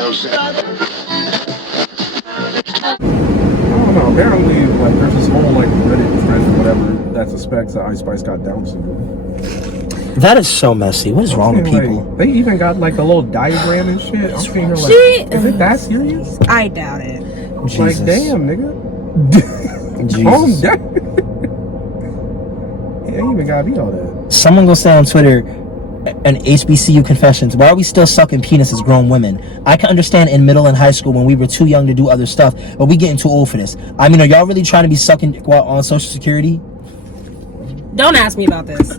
don't know. Apparently, like, there's this whole like Reddit thread or whatever that suspects that Ice Spice got Down syndrome. That is so messy. What is wrong with people? Like, they even got like a little diagram and shit. I'm thinking like, is it that serious? I doubt it. Jesus. Like, damn, nigga. Calm down. It ain't even gotta be all that. Someone go say on Twitter, an HBCU confessions, why are we still sucking penis as grown women? I can understand in middle and high school when we were too young to do other stuff, but we getting too old for this. I mean, are y'all really trying to be sucking while on Social Security? Don't ask me about this. This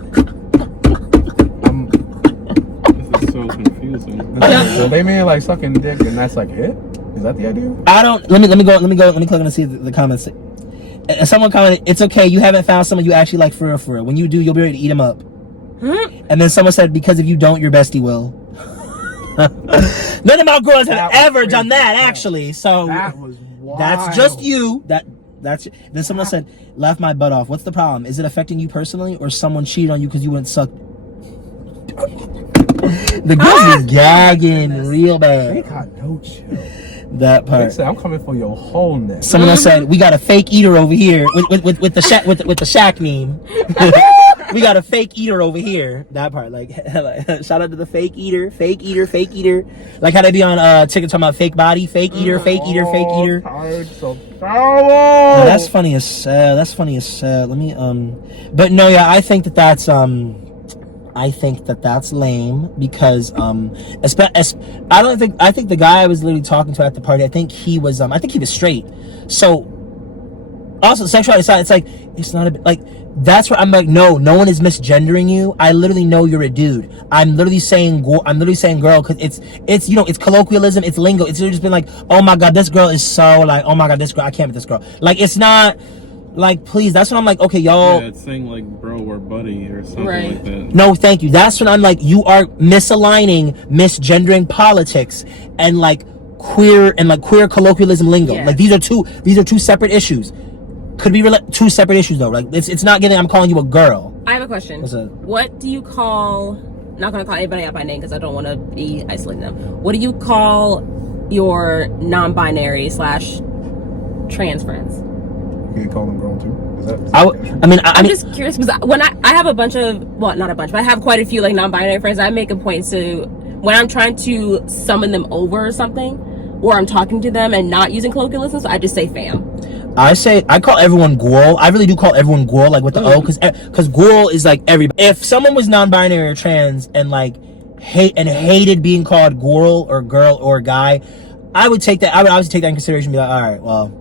is so confusing. So they mean like sucking dick and that's like it? Is that the idea? I don't. Let me click on and see the comments. And someone commented, "It's okay. You haven't found someone you actually like for real, for real. When you do, you'll be ready to eat them up." And then someone said, "Because if you don't, your bestie will." None of my girls have ever done that, actually. So that was wild. That's just you. That's. Then someone said, "Laugh my butt off. What's the problem? Is it affecting you personally, or someone cheated on you because you went suck?" The girls be gagging real bad. They got no chill. That part. They said, I'm coming for your whole neck. Someone else said, "We got a fake eater over here with the Shaq meme." We got a fake eater over here. That part, like shout out to the fake eater. Like how they be on TikTok talking about fake body, fake eater, fake eater, fake eater. No, that's funny as sad. Let me but no, yeah, I think that's lame because I think the guy I was literally talking to at the party, I think he was straight. So also sexuality aside, it's like it's not a like that's where I'm like, no one is misgendering you. I literally know you're a dude. I'm literally saying girl because it's you know, it's colloquialism, it's lingo. It's just been like, oh my god, this girl is so like, oh my god, this girl, I can't with this girl. Like it's not like, please, that's when I'm like, okay, y'all. Yeah, it's saying like bro or buddy or something right. like that. No, thank you. That's when I'm like, you are misaligning, misgendering politics and like queer colloquialism lingo. Yeah. Like these are two separate issues. Could be two separate issues though. Like it's not getting. I'm calling you a girl. I have a question. What's up? What do you call? Not gonna call anybody out by name because I don't want to be isolating them. What do you call your non-binary / trans friends? You can call them grown too. I'm just curious because when I have a bunch of, well, not a bunch, but I have quite a few like non-binary friends. I make a point to when I'm trying to summon them over or something, or I'm talking to them and not using colloquialisms, I just say fam. I call everyone girl. I really do call everyone girl, like with the O, because girl is like everybody. If someone was non-binary or trans and like hated being called girl or guy, I would take that. I would obviously take that in consideration and be like, all right, well,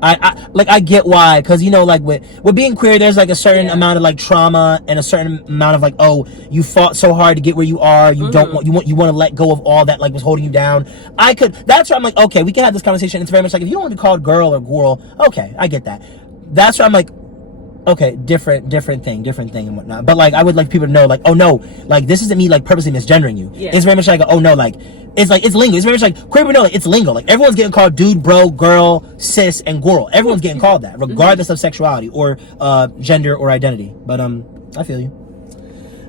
I get why, because you know, like with being queer, there's like a certain amount of like trauma and a certain amount of like, oh, you fought so hard to get where you are, you don't want you want to let go of all that like was holding you down. That's where I'm like, okay, we can have this conversation. It's very much like, if you want to be called girl or girl, okay, I get that. That's where I'm like, okay, different thing and whatnot. But like, I would like people to know, like, oh no, like this isn't me like purposely misgendering you. Yeah. It's very much like, oh no, like it's lingo. It's very much like queer people know, like, it's lingo. Like everyone's getting called dude, bro, girl, cis, and girl. Everyone's getting called that, regardless of sexuality or gender or identity. But I feel you.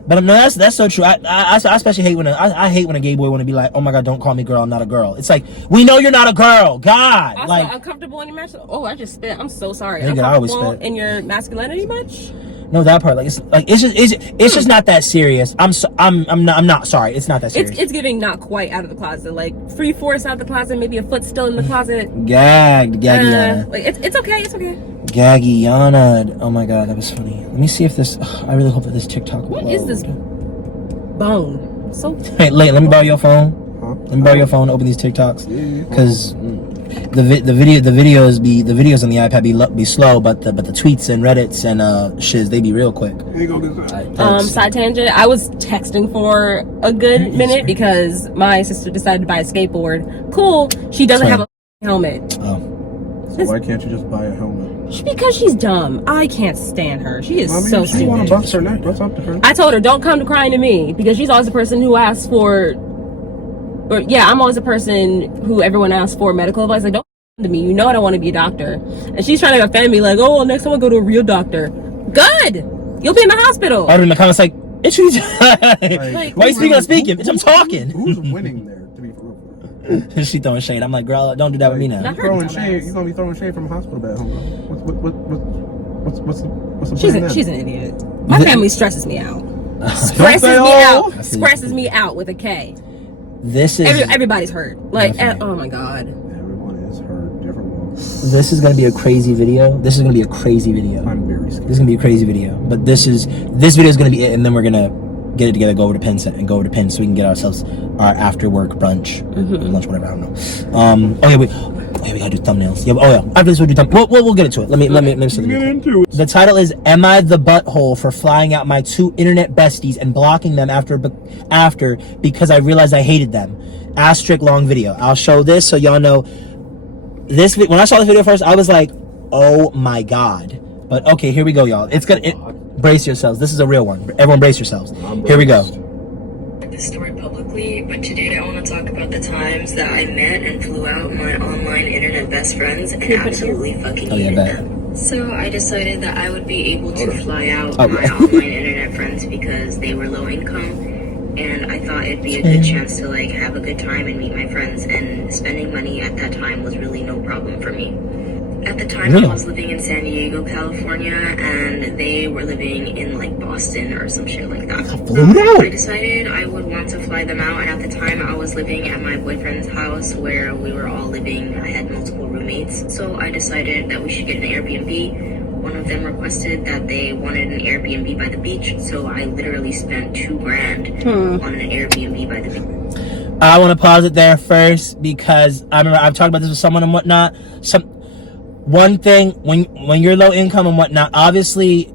But no, that's so true. I especially hate when I hate when a gay boy want to be like, oh my god, don't call me girl, I'm not a girl. It's like, we know you're not a girl. God, also, like uncomfortable in your masculinity. Oh, I just spit. I'm so sorry. Nigga, I always spit. In your masculinity much? No, that part, it's just not that serious. I'm not sorry. It's not that serious. It's giving not quite out of the closet, like 3/4 out of the closet, maybe a foot still in the closet. Gaggy. Like it's okay. Gaggy Yana. Oh my god, that was funny. Let me see if this. I really hope that this TikTok. What is this bone? So. Hey, let me borrow your phone. Let me borrow your phone to open these TikToks, because the videos on the iPad be slow, but the tweets and Reddits and shiz, they be real quick. Side tangent. I was texting for a good minute because my sister decided to buy a skateboard. Cool. She doesn't have a helmet. Oh. So why can't you just buy a helmet? Because she's dumb. I can't stand her. She is so stupid. She want to bust her neck. What's up to her? I told her, don't come to crying to me, because she's always the person who asks for. Or yeah, I'm always the person who everyone asks for medical advice. Like, don't come to me. You know I don't want to be a doctor. And she's trying to offend me, like, oh, well, next time I'll go to a real doctor. Good. You'll be in the hospital. I in the comments like, it's like, why are you speaking? Bitch, I'm talking. Who's winning there? To be real? She throwing shade. I'm like, girl, don't do that with me now. Not her Throwing dumbass. shade. You're gonna be throwing shade from a hospital bed, homegirl. What's the She's plan an, then? she's an idiot. My family stresses me out. Stresses they me all? out. Stresses me out with a K. This is Everybody's hurt. Like, Definitely. oh my god. Everyone is hurt. Different ones. this is gonna be a crazy video. This is gonna be a crazy video. I'm very This scared. is gonna be a crazy video. But this video is gonna be it, and then we're gonna get it together, go over to Penn and go over to Penn so we can get ourselves our after work brunch, lunch, whatever. I don't know. Oh yeah, we gotta do thumbnails. Yeah. Oh yeah. After this we'll do thumbnails. We'll get into it. Let me Get into it. The title is "Am I the Butthole for Flying Out My 2 internet besties and blocking them after because I realized I hated them?" Asterisk long video. I'll show this so y'all know. When I saw this video first, I was like, "Oh my god!" But okay, here we go, y'all. Brace yourselves. This is a real one. Everyone, brace yourselves. Here we go. This story publicly, but today I want to talk about the times that I met and flew out my online internet best friends and absolutely fucking Oh, yeah, hated bet. them. So I decided that I would be able to fly out Oh, my yeah. online internet friends because they were low income, and I thought it'd be a good chance to like have a good time and meet my friends, and spending money at that time was really no problem for me. At the time, Really? I was living in San Diego, California, and they were living in like Boston or some shit like that. Flew out. I decided I would want to fly them out, and at the time I was living at my boyfriend's house where we were all living. I had multiple roommates, so I decided that we should get an Airbnb. One of them requested that they wanted an Airbnb by the beach, so I literally spent $2,000 on an Airbnb by the beach. I want to pause it there first because I remember I've talked about this with someone and whatnot. One thing when you're low income and whatnot, obviously,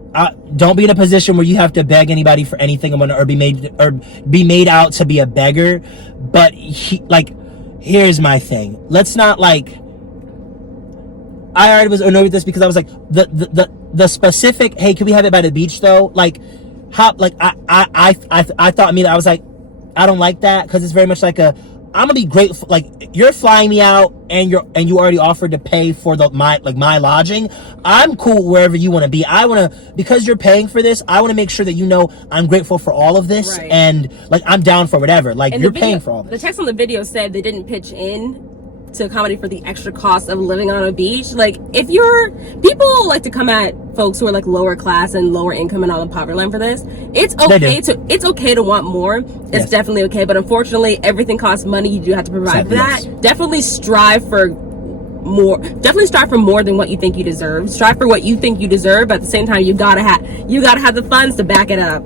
don't be in a position where you have to beg anybody for anything and whatnot, or be made out to be a beggar. But here's my thing. Let's not like. I already was annoyed with this because I was like the specific. Hey, can we have it by the beach though? Like, how? Like I thought immediately I was like, I don't like that because it's very much like a. I'm gonna be grateful. Like you're flying me out, and you already offered to pay for my lodging. I'm cool wherever you want to be. I want to because you're paying for this. I want to make sure that you know I'm grateful for all of this, Right. and like I'm down for whatever. Like And you're the video, paying for all the this. text on the video said they didn't pitch in to accommodate for the extra cost of living on a beach. Like if people like to come at folks who are like lower class and lower income and on the poverty line for this. It's okay to want more. It's Yes. definitely okay, but unfortunately everything costs money. You do have to provide for that. Yes. Definitely strive for more. Definitely strive for more than what you think you deserve. Strive for what you think you deserve, but at the same time you gotta have the funds to back it up.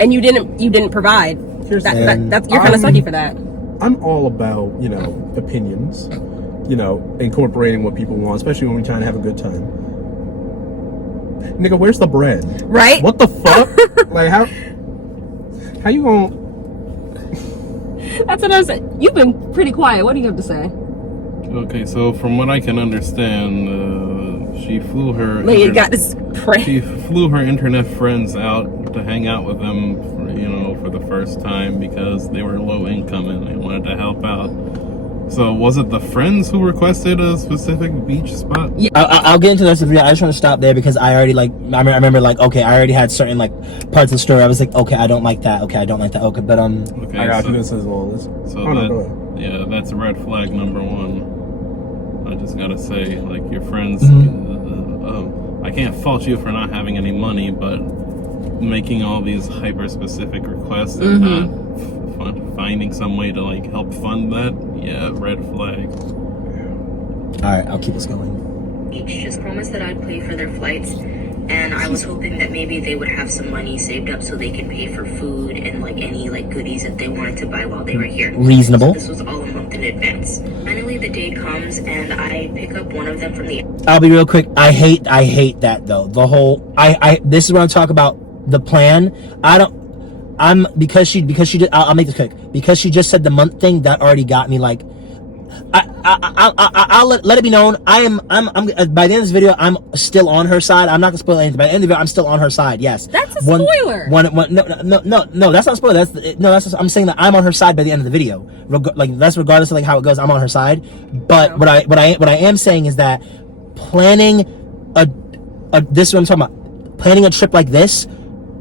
And you didn't provide. Here's the That's you're kind of sucky for that. I'm all about, opinions, incorporating what people want, especially when we're trying to have a good time. Nigga, where's the bread? Right? What the fuck? Like, how you gonna... That's what I was saying. You've been pretty quiet. What do you have to say? Okay, so from what I can understand, she flew her. Lady got this She pray. flew her internet friends out to hang out with them, for the first time because they were low income and they wanted to help out. So was it the friends who requested a specific beach spot? Yeah. I'll get into this video. I just want to stop there because I already I remember okay, I already had certain parts of the story. I was like, okay, I don't like that. Okay, I don't like that. Okay, but Okay, I got so, you. This is all this. so Oh, no, that, go ahead. yeah, that's red flag number one. I just gotta say, your friends. I can't fault you for not having any money, but making all these hyper specific requests and not finding some way to help fund that, yeah, red flag. all right, I'll keep this going. Each just promised that I'd pay for their flights, and I was hoping that maybe they would have some money saved up so they could pay for food and any goodies that they wanted to buy while they were here. Reasonable. So this was all a month in advance. Finally, the date comes, and I pick up one of them from the. I'll be real quick. I hate that though. The whole this is when I talk about the plan. Because she did. I'll make this quick. Because she just said the month thing, that already got me I'll let it be known. I'm by the end of this video, I'm still on her side. I'm not gonna spoil anything. By the end of the video, I'm still on her side. Yes. That's a spoiler. No, that's not a spoiler. I'm saying that I'm on her side by the end of the video. That's regardless of how it goes. I'm on her side. But what I am saying is that planning this is what I'm talking about. Planning a trip like this,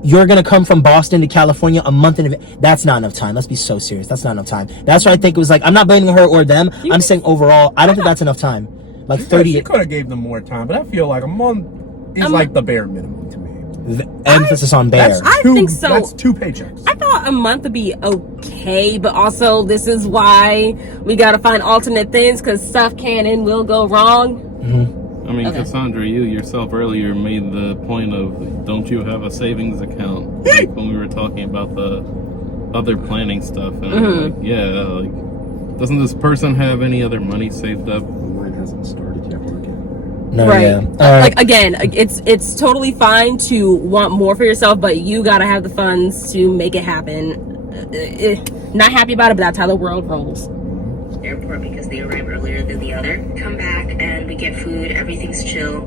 you're gonna come from Boston to California a month in advance. That's not enough time. Let's be so serious. That's not enough time. That's why I think it was like, I'm not blaming her or them. I'm saying overall, I don't think that's enough time. Like 30. You could have gave them more time, but I feel like a month is like the bare minimum to me. The emphasis on bare. I think so. That's 2 paychecks. I thought a month would be okay, but also this is why we gotta find alternate things because stuff can and will go wrong. I mean, Cassandra, you yourself earlier made the point of, don't you have a savings account? Like when we were talking about the other planning stuff, and I'm like, yeah, like, doesn't this person have any other money saved up? Mine hasn't started yet. No, Right. yeah. Like again, it's totally fine to want more for yourself, but you gotta have the funds to make it happen. Not happy about it, but that's how the world rolls. Airport because they arrive earlier than the other. Come back and we get food, everything's chill.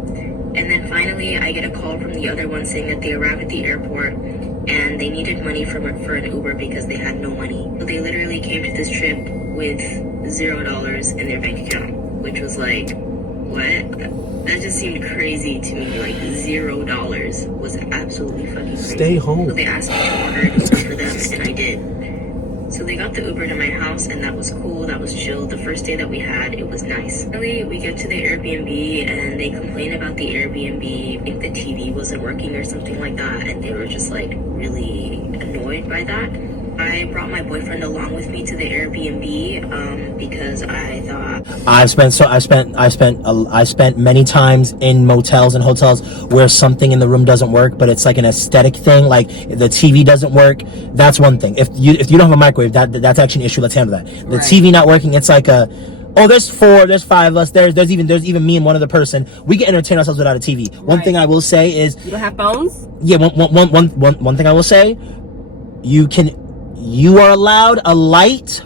And then finally I get a call from the other one saying that they arrived at the airport and they needed money for an Uber because they had no money. So they literally came to this trip with $0 in their bank account, which was like, what? That just seemed crazy to me. Like $0 was absolutely fucking crazy. Stay home. So they asked me to order an Uber for them, and I did. So they got the Uber to my house, and that was cool. That was chill. The first day that we had, it was nice. Finally, we get to the Airbnb, and they complain about the Airbnb. I think the TV wasn't working or something like that, and they were just like really annoyed by that. I brought my boyfriend along with me to the Airbnb because I thought I spent many times in motels and hotels where something in the room doesn't work, but it's like an aesthetic thing. Like the TV doesn't work. That's one thing. If you don't have a microwave, that's actually an issue. Let's handle that. The TV not working. It's like there's 4, there's 5 of us. There's even me and one other person. We can entertain ourselves without a TV. One thing I will say is, You don't have phones? yeah. One thing I will say, you are allowed a light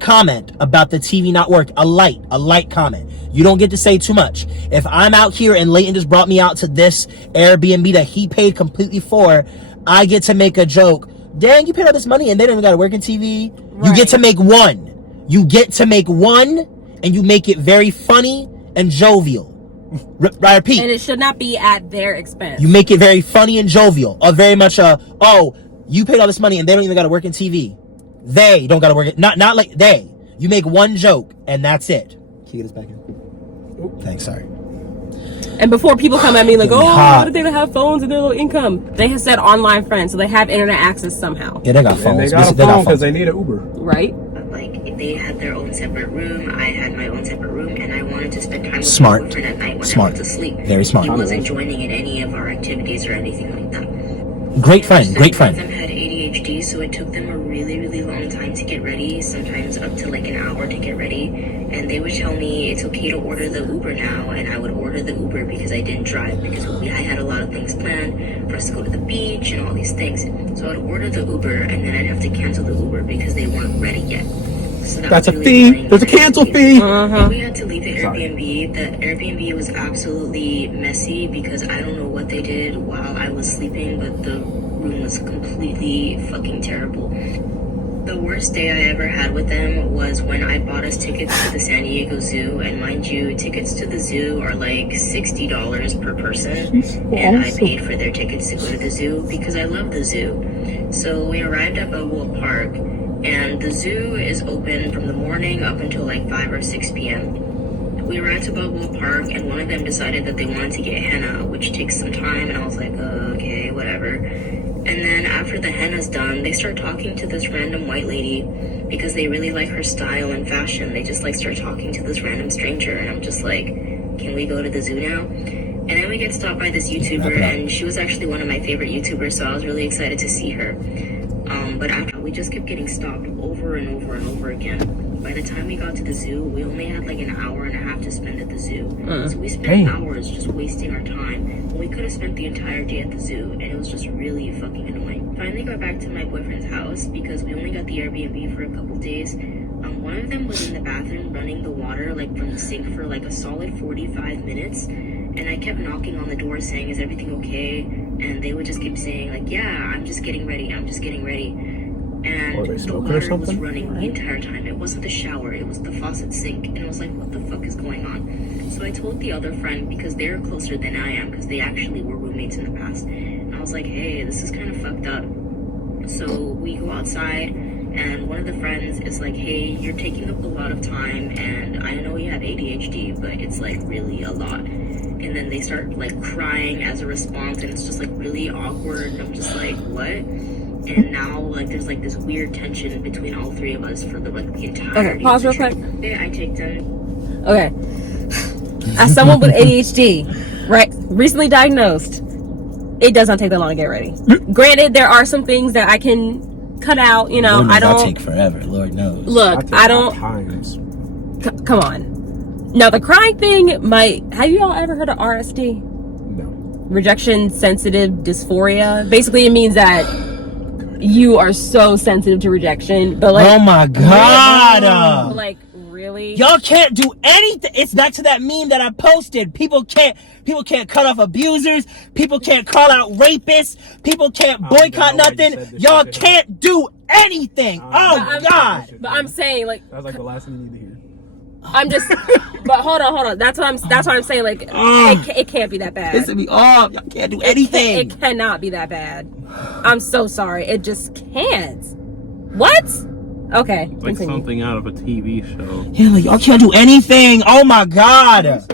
comment about the TV not working. A light comment. You don't get to say too much. If I'm out here and Leighton just brought me out to this Airbnb that he paid completely for, I get to make a joke. Dang, you paid all this money and they don't even got a working TV. Right. You get to make one. And you make it very funny and jovial. I repeat. And it should not be at their expense. You make it very funny and jovial. Or very much you paid all this money and they don't even got a working TV. They don't got to work it. Not like they. You make one joke and that's it. Can you get us back in? Thanks, sorry. And before people come at me like, hot. what if they don't have phones and they're low income? They have said online friends, so they have internet access somehow. Yeah, they got phones. And they got a phone because they need an Uber. Right? like they had their own separate room, I had my own separate room, and I wanted to spend time with Smart. my boyfriend at night when I Smart. went to sleep. Very smart. He wasn't joining in any of our activities or anything like that. Great friend, great friend. One of them had ADHD, so it took them a really, really long time to get ready, sometimes up to like an hour to get ready. And they would tell me it's okay to order the Uber now, and I would order the Uber because I didn't drive, because I had a lot of things planned for us to go to the beach and all these things. So I'd order the Uber, and then I'd have to cancel the Uber because they weren't ready yet. So That's a really fee. annoying. There's a cancel fee. And we had to leave the Airbnb. The Airbnb was absolutely messy because I don't know what they did while I was sleeping, but the room was completely fucking terrible. The worst day I ever had with them was when I bought us tickets to the San Diego Zoo, and mind you, tickets to the zoo are like $60 per person, and I paid for their tickets to go to the zoo because I love the zoo. So we arrived at Balboa Park, and the zoo is open from the morning up until like 5 or 6 p.m. We arrived to Balboa Park, and one of them decided that they wanted to get henna, which takes some time, and I was like, okay, whatever. And then after the henna's done, they start talking to this random white lady because they really like her style and fashion. They just like start talking to this random stranger, and I'm just like, can we go to the zoo now? And then we get stopped by this YouTuber, and she was actually one of my favorite YouTubers, so I was really excited to see her. But after, we just kept getting stopped over and over and over again. By the time we got to the zoo, we only had like an hour and a half to spend at the zoo. So we spent hours just wasting our time. We could have spent the entire day at the zoo, and it was just really fucking annoying. Finally got back to my boyfriend's house because we only got the Airbnb for a couple days. One of them was in the bathroom running the water like from the sink for like a solid 45 minutes. And I kept knocking on the door saying, is everything okay? And they would just keep saying like, yeah, I'm just getting ready. And the water was running the entire time. It wasn't the shower, it was the faucet sink. And I was like, what the fuck is going on? So I told the other friend, because they're closer than I am, because they actually were roommates in the past. And I was like, hey, this is kind of fucked up. So we go outside, and one of the friends is like, hey, you're taking up a lot of time, and I know you have ADHD, but it's like really a lot. And then they start like crying as a response, and it's just like really awkward, and I'm just like, what? And now like there's like this weird tension between all three of us for the entire Okay, pause real quick. Okay, I take them. Okay. As someone with ADHD, right, recently diagnosed, it does not take that long to get ready. Granted, there are some things that I can cut out, you know. Lord knows I don't take forever. Lord knows. look. I I don't. times. Come on. Now the crying thing might. Have you all ever heard of RSD? No. Rejection sensitive dysphoria. Basically, it means that you are so sensitive to rejection, but like, Oh my God. like really, Y'all can't do anything. It's back to that meme that I posted. People can't cut off abusers. People can't call out rapists. People can't don't even boycott know why you nothing. said this Y'all shit. can't do anything. Oh God. But I'm saying like. That was like the last thing you need to hear. I'm just, but hold on. That's what I'm saying. Like, it can't be that bad. Pissing me off. Y'all can't do anything. It cannot be that bad. I'm so sorry. It just can't. What? Okay. It's like continue. something out of a TV show. Yeah, like y'all can't do anything. Oh my You God.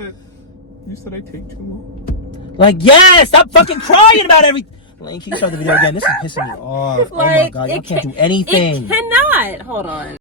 said I take too long. Like, yes, stop fucking crying about everything. Like, can you start the video again? This is pissing me off. Oh my Like, God, y'all it can't do anything. It cannot. Hold on.